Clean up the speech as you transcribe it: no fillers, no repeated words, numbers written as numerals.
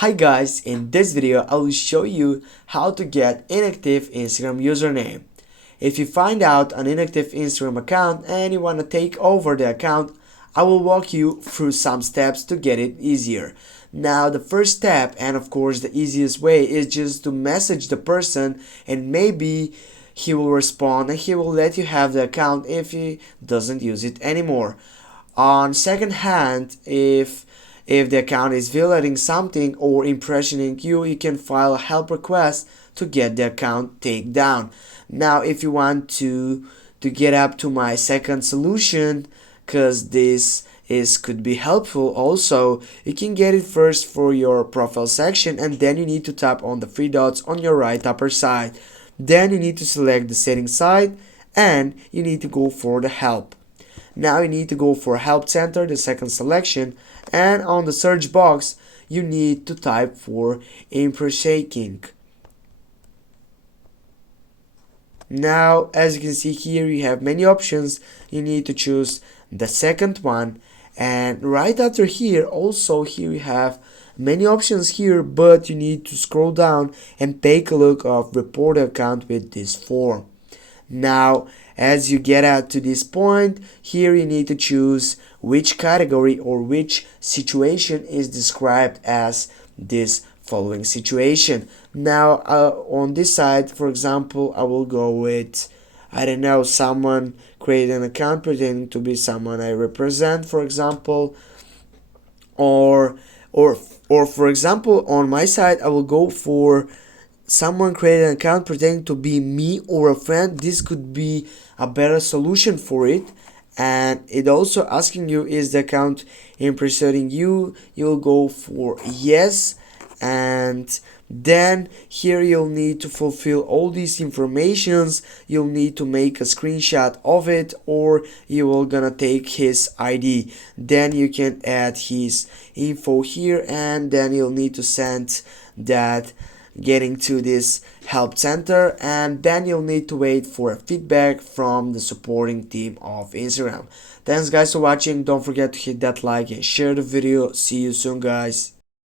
Hi guys, in this video I will show you how to get inactive Instagram username. If you find out an inactive Instagram account and you want to take over the account, I will walk you through some steps to get it easier. Now the first step, and of course the easiest way, is just to message the person and maybe he will respond and he will let you have the account if he doesn't use it anymore. On second hand, if the account is violating something or impressioning you, you can file a help request to get the account taken down. Now, if you want to get up to my second solution, because this is could be helpful also, you can get it first for your profile section, and then you need to tap on the three dots on your right upper side. Then you need to select the settings side and you need to go for the help. Now you need to go for help center, the second selection, and on the search box you need to type for impersonating. Now as you can see here, you have many options. You need to choose the second one, and right after here also here you have many options here, but you need to scroll down and take a look of report account with this form. Now as you get out to this point, here you need to choose which category or which situation is described as this following situation. Now on this side, for example, I will go with, I don't know, someone create an account pretending to be someone I represent, for example, or for example, on my side I will go for someone create an account pretending to be me or a friend. This could be a better solution for it, and it also asking you, is the account impersonating you? You'll go for yes, and then here you'll need to fulfill all these informations. You'll need to make a screenshot of it, or you will gonna take his ID. Then you can add his info here, and then you'll need to send that getting to this help center, and then you'll need to wait for feedback from the supporting team of Instagram. Thanks guys for watching. Don't forget to hit that like and share the video. See you soon guys.